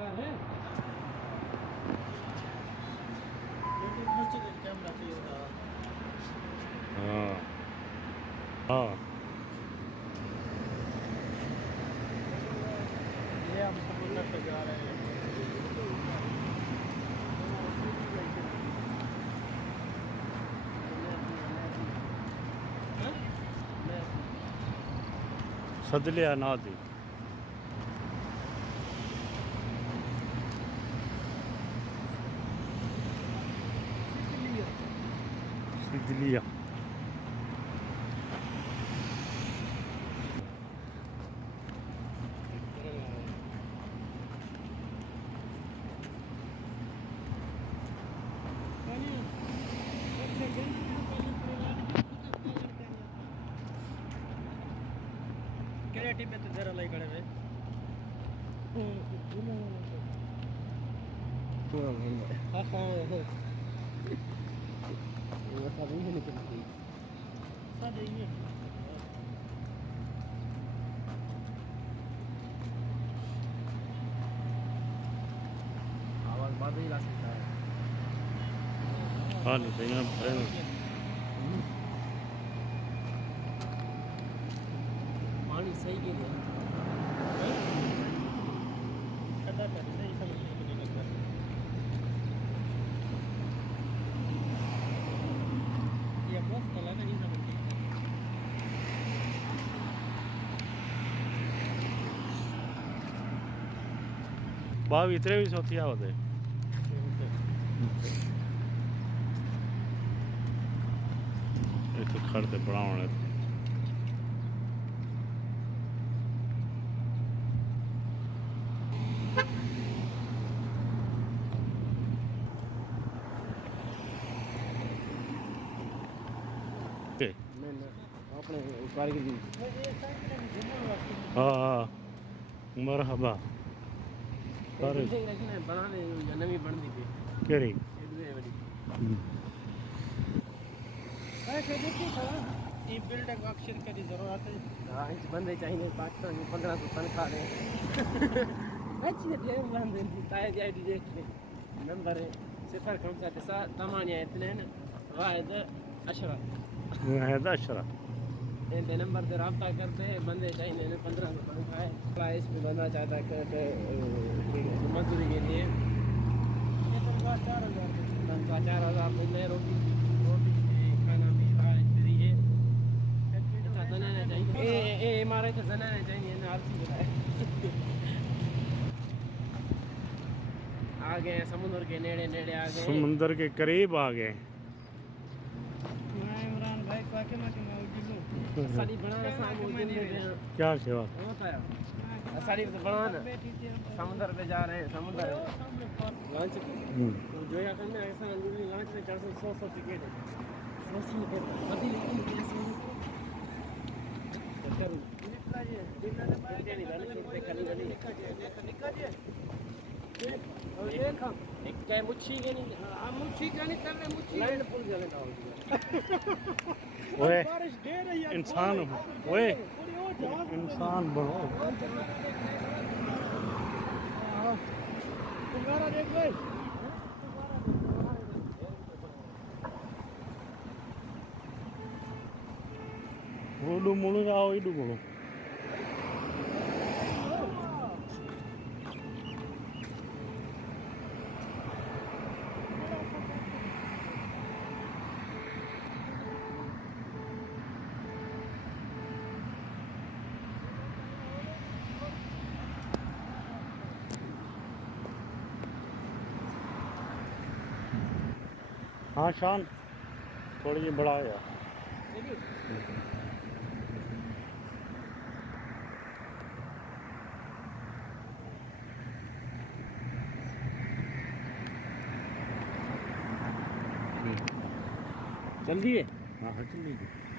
Car है मस्जिद camera चाहिए था। हाँ हाँ ये हम समुद्र पे जा रहे हैं। सदलिया ना दी सिदलिया केड़े टिपे तो जरा लई खड़े वे हां हां वो सब ही निकलती सादे ही आवाज बाद ही ला सकता है। हाँ नहीं सही है पानी सही के लिए खड्डा कर नहीं समझने के लिए लगता है। ये बहुत कला का नहीं समझते। बाव इतने भी सौथी आवत है इतने खड़ते बनाने अपने कारीगर हाँ हाँ मरहबा सारे बनाने नवी बनती थी केरी ये बिल्डिंग अक्षर की जरूरत है। हाँ इस बंदे चाहिए पाकिस्तान में 1500 तनख्वाह दे अच्छी है बंदे ताए जाए डी नंबर 057 वाहिद अशरा वाहिद अशरा इनके नंबर से रब्ता करते हैं। बंदे चाहिए 1500 तनख्वाह है। प्राइस भी बनना चाहता है मजदूरी के लिए तनख्वाह 4000 मिल रहे रोटी खाना भी फ्री है। जनाना चाहिए ए हमारे तो जनाना चाहिए ना आलसी बनाए आ गए समुद्र के नेड़े नेड़े आ गए समुंदर के करीब आ गए। इमरान भाई को आके मैं साड़ी बनाना क्या सेवा होता है साड़ी तो बनाना समुद्र पे जा रहे हैं। समुद्र लंच जो या करना ऐसा लंच में 400 टिकट है 100 बदी लेकिन ओए इंसान ओए इंसान बनो Ulu mulu kau itu mulu. हाँ शान थोड़ी जी बड़ा है जल्दी है। हाँ हाँ चल लीजिए।